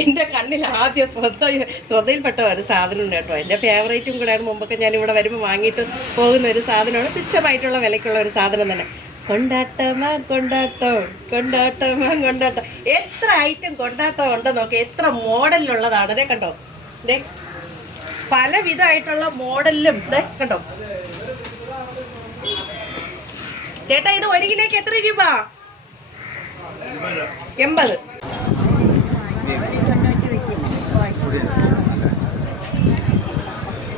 എന്റെ കണ്ണിൽ ആദ്യം ശ്രദ്ധ ശ്രദ്ധയിൽപ്പെട്ട ഒരു സാധനം ഉണ്ട് കേട്ടോ. എന്റെ ഫേവറേറ്റും കൂടെയാണ്. മുമ്പൊക്കെ ഞാൻ ഇവിടെ വരുമ്പോൾ വാങ്ങിയിട്ട് പോകുന്ന ഒരു സാധനമാണ്. തുച്ഛമായിട്ടുള്ള വിലയ്ക്കുള്ള ഒരു സാധനം തന്നെ. കൊണ്ടാട്ടമാ കൊണ്ടാട്ടം കൊണ്ടാട്ടമാ കൊണ്ടാട്ടം. എത്ര ഐറ്റം കൊണ്ടാട്ടം ഉണ്ടെന്ന് നോക്കി. എത്ര മോഡലിലുള്ളതാണ്. ഇതേ കണ്ടോ. ഇതേ പല വിധമായിട്ടുള്ള മോഡലിലും ഇതേ കണ്ടോ. ചേട്ടാ ഇത് ഒരു കിലോയ്ക്ക് എത്ര രൂപ? എൺപത്.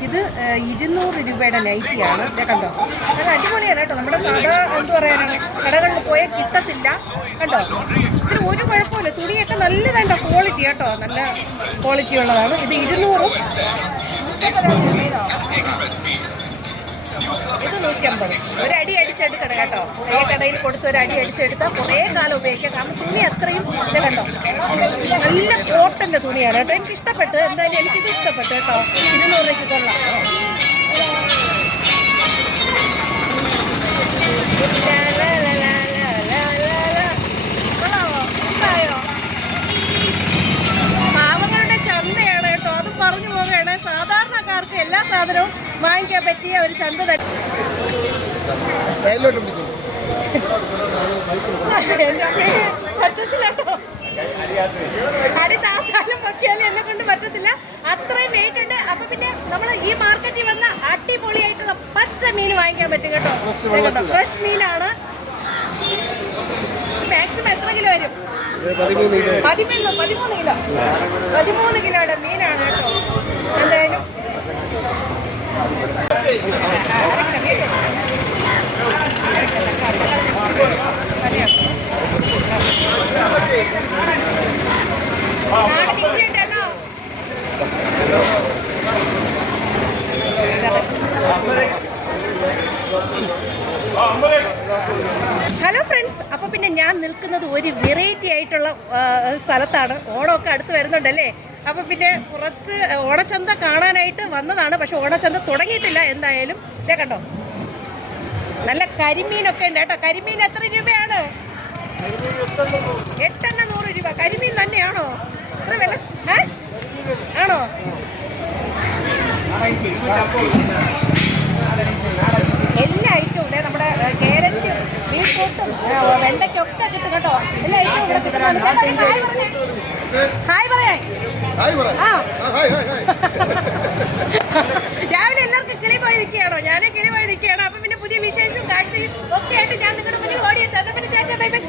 ഇത് ഇരുന്നൂറ് രൂപയുടെ നൈറ്റിയാണ് ഇതേ കണ്ടോ? നല്ല അടിപൊളിയാണ് കേട്ടോ. നമ്മുടെ സാധാ എന്ത് പറയാനാണ്? കടകളിൽ പോയാൽ കിട്ടത്തില്ല. കണ്ടോ? ഇതിന് ഒരു കുഴപ്പമില്ല. തുണിയൊക്കെ നല്ലതായിട്ട് ക്വാളിറ്റി കേട്ടോ. നല്ല ക്വാളിറ്റി ഉള്ളതാണ്. ഇത് ഇരുന്നൂറും. നൂറ്റമ്പത് ഒരടി അടിച്ചെടുക്കണം കേട്ടോ. ഈ കടയിൽ കൊടുത്ത് ഒരു അടി അടിച്ചെടുത്താൽ കുറേ കാലം ഉപയോഗിക്കാം. കാരണം തുണി അത്രയും ഇത് കണ്ടോ? നല്ല കോട്ടന്റെ തുണിയാണ് കേട്ടോ. എനിക്ക് ഇഷ്ടപ്പെട്ടു. എന്തായാലും എനിക്കിത് ഇഷ്ടപ്പെട്ടു കേട്ടോ. ഇരുന്നൂറ് രൂപയ്ക്ക് കൊള്ളാം. ചന്തയാണ് കേട്ടോ. പറഞ്ഞു പോവുകയാണ്. സാധാരണക്കാർക്ക് എല്ലാ സാധനവും വാങ്ങിക്കാൻ പറ്റിയ ഒരു ചന്ത കേട്ടോ അടി താത്താലും പൊക്കിയാലും എന്നെ കൊണ്ട് പറ്റത്തില്ല. അത്രയും വെയിറ്റ് ഉണ്ട്. അപ്പൊ പിന്നെ നമ്മൾ ഈ മാർക്കറ്റിൽ വന്ന അടിപൊളിയായിട്ടുള്ള പച്ച മീൻ വാങ്ങിക്കാൻ പറ്റും കേട്ടോ. ഫ്രഷ് മീനാണ്. മാക്സിമം എത്ര കിലോ വരും. പതിമൂന്ന് പതിമൂന്ന് കിലോ. പതിമൂന്ന് കിലോയുടെ മീനാണ് കേട്ടോ. എന്തായാലും Thank you. ഹലോ ഫ്രണ്ട്സ് അപ്പൊ പിന്നെ ഞാൻ നിൽക്കുന്നത് ഒരു വെറൈറ്റി ആയിട്ടുള്ള സ്ഥലത്താണ്. ഓണമൊക്കെ അടുത്ത് വരുന്നുണ്ടല്ലേ? അപ്പൊ പിന്നെ കുറച്ച് ഓണച്ചന്ത കാണാനായിട്ട് വന്നതാണ്. പക്ഷെ ഓണച്ചന്ത തുടങ്ങിയിട്ടില്ല എന്തായാലും. ഇതേ കണ്ടോ? നല്ല കരിമീനൊക്കെ ഉണ്ട് കേട്ടോ. കരിമീൻ എത്ര രൂപയാണ്? എട്ടെണ്ണ നൂറ് രൂപ. കരിമീൻ തന്നെയാണോ? എത്ര വില? ആണോ എല്ലാ ഐറ്റവും ഉണ്ട് നമ്മുടെ ഏ, കാരറ്റ് ബീട്രൂട്ടും ഏ, വെണ്ടയ്ക്കൊക്കെ കിട്ടും കേട്ടോ എല്ലാ ഐറ്റവും ഇവിടെ കിട്ടുന്നതാണ് ചേട്ടാ, ഒന്ന് ഹായ് പറയാ. രാവിലെ എല്ലാവർക്കും കിളി പോയി നിൽക്കുകയാണോ ഞാൻ കിളി പോയി നിൽക്കുകയാണോ അപ്പൊ പിന്നെ പുതിയ വിശേഷം കാഴ്ചയും ഒക്കെ ആയിട്ട് ഞാൻ നിങ്ങളുടെ മുന്നിൽ ഓടിയെത്താം. പിന്നെ ടാറ്റാ ബൈ ബൈ.